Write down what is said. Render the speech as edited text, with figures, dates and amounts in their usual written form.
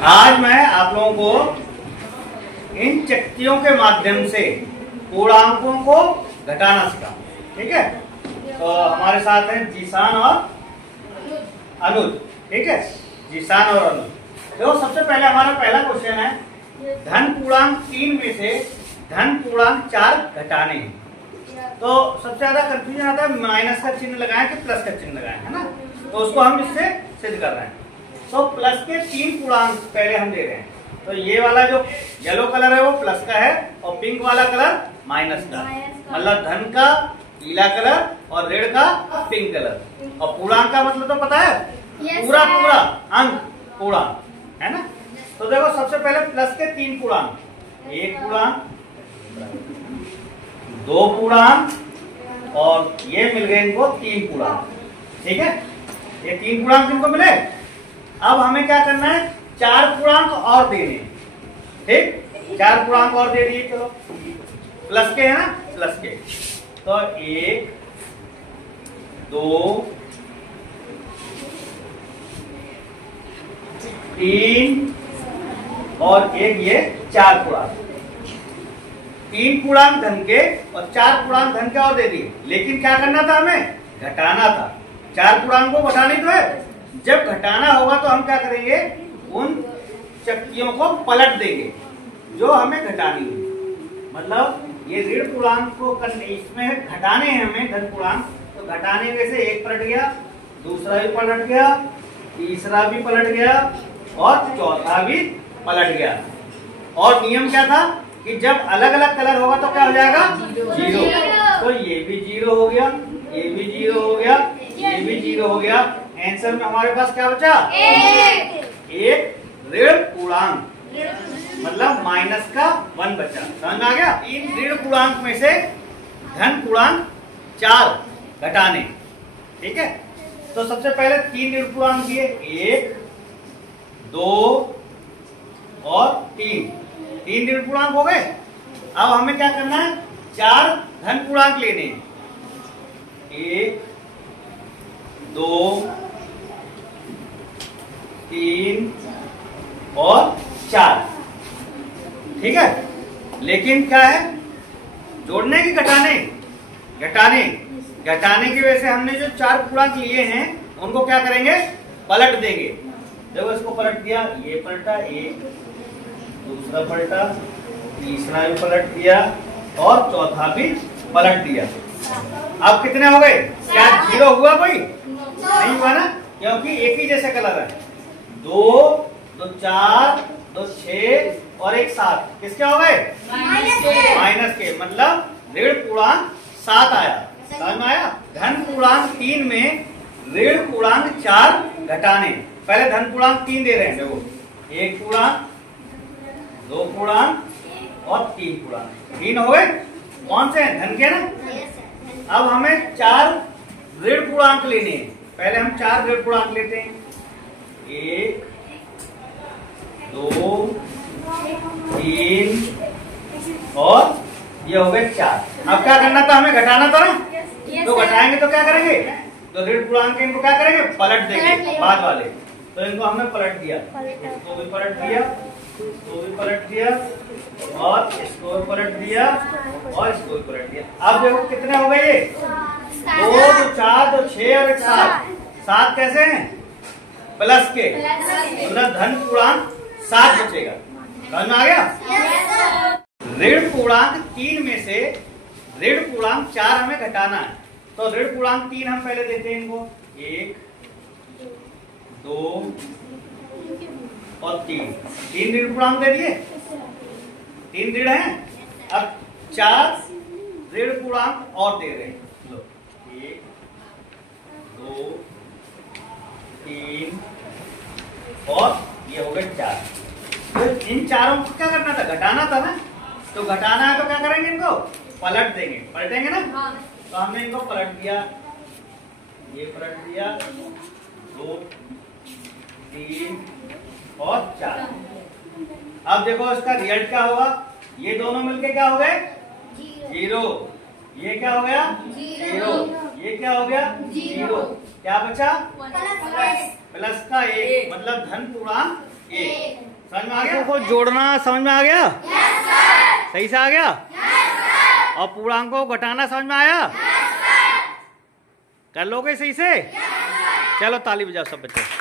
आज मैं आप लोगों को इन चक्कियों के माध्यम से पूर्णांकों को घटाना सिखाऊं। ठीक है, तो हमारे साथ हैं जीशान और अनुज। ठीक है, जीशान और अनुज। देखो, सबसे पहले हमारा पहला क्वेश्चन है, धन पूर्णांक 3 में से धन पूर्णांक 4 घटाने हैं। तो सबसे ज्यादा कंफ्यूजन आता है माइनस का चिन्ह लगाएं कि प्लस का चिन्ह लगाएं, है ना। तो उसको हम इससे सिद्ध कर रहे हैं। तो प्लस के 3 पूर्णांक पहले हम दे रहे हैं। तो ये वाला जो येलो कलर है वो प्लस का है और पिंक वाला कलर माइनस का, मतलब धन का पीला कलर और ऋण का पिंक कलर। और पूर्णांक का मतलब तो पता है, पूरा पूरा अंक पूर्णांक, है ना। तो देखो, सबसे पहले प्लस के 3 पूर्णांक, 1 पूर्णांक, 2 पूर्णांक और ये मिल गए इनको 3 पूर्णांक। ठीक है, ये 3 पूर्णांक इनको मिले। अब हमें क्या करना है, 4 पूर्णांक और देने। ठीक, 4 पूर्णांक और दे दिए। चलो, प्लस के है ना, प्लस के। तो 1 2 3 और एक ये 4 पूर्णांक। 3 पूर्णांक धन के और 4 पूर्णांक धन के और दे दिए। लेकिन क्या करना था, हमें घटाना था। 4 पूर्णांक को घटानी तो है। जब घटाना होगा तो हम क्या करेंगे, उन चक्कियों को पलट देंगे जो हमें घटानी है। मतलब ये ऋण पूर्णांक को करने, इसमें घटाने हैं हमें धन पूर्णांक। तो घटाने में से एक पलट गया, दूसरा भी पलट गया, तीसरा भी पलट गया और चौथा भी पलट गया। और नियम क्या था कि जब अलग अलग कलर होगा तो क्या हो जाएगा, 0। तो ये भी 0 हो गया, ये भी 0 हो गया, ये भी 0 हो गया। आंसर में हमारे पास क्या बचा, एक ऋण पूर्णांक, मतलब माइनस का 1 बचा। समझ आ गया। 3 ऋण पूर्णांक में से धन पूर्णांक 4 घटाने। ठीक है, तो सबसे पहले 3 ऋण पूर्णांक दिए, 1 2 और 3 ऋण पूर्णांक हो गए। अब हमें क्या करना है, 4 धन पूर्णांक लेने हैं। 1 2 3 और 4। ठीक है, लेकिन क्या है, जोड़ने की घटाने, घटाने की वजह से हमने जो 4 पूर्णांक लिए हैं उनको क्या करेंगे, पलट देंगे। देखो, इसको पलट दिया, ये पलटा, एक दूसरा पलटा, तीसरा भी पलट दिया और चौथा भी पलट दिया। अब कितने हो गए, क्या 0 हुआ, कोई नहीं हुआ ना, क्योंकि एक ही जैसे कलर है। 2 2 4 2 6 और 1 7 किसके हो गए, माइनस के, मतलब ऋण पूर्णांक 7 आया। समझ में आया। धन पूर्णांक 3 में ऋण पूर्णांक 4 घटाने। पहले धन पूर्णांक 3 दे रहे हैं। देखो, 1 पूर्णांक, 2 पूर्णांक और 3 पूर्णांक। 3 हो गए, कौन से हैं, धन के ना। अब हमें 4 ऋण पूर्णांक लेने हैं। पहले हम 4 ऋण पूर्णांक लेते हैं, 1 2 3 और ये हो गए 4। अब क्या करना था, हमें घटाना था ना। तो घटाएंगे तो क्या करेंगे, तो ऋण पूर्णांक इनको क्या करेंगे, पलट देंगे बाद वाले। तो इनको हमने पलट दिया, इसको भी पलट दिया, इसको भी पलट दिया और इसको भी पलट दिया और इसको भी पलट दिया। अब देखो कितने हो गए, ये 2 2 4 2 6 और 1 7। 7 कैसे हैं, प्लस के, मतलब धन पूर्णांक 7 बचेगा। समझ में आ गया। ऋण पूर्णांक 3 में से ऋण पूर्णांक 4 हमें घटाना है। तो ऋण पूर्णांक 3 हम पहले देते हैं इनको, 1 2 और 3 ऋण पूर्णांक दे दिए। 3 ऋण हैं। अब 4 ऋण पूर्णांक और दे रहे हैं। लो, 1 2 3 और ये हो गए 4। तो इन चारों को क्या करना था, घटाना था ना। तो घटाना है तो क्या करेंगे, इनको पलट देंगे। पलटेंगे ना। तो हमने इनको पलट दिया, ये पलट दिया, 2 3 और 4। अब देखो इसका रिजल्ट क्या होगा, ये दोनों मिलके क्या हो गए, 0। ये क्या हो गया, 0। ये क्या हो गया, 0। क्या बचा, प्लस का 1, मतलब धन पूर्णांक 1। समझ में आ गया? को जोड़ना समझ में आ गया? सही से आ गया? और पूर्णांकों को घटाना समझ में आया? कर लोगे सही से? चलो ताली बजाओ सब बच्चे।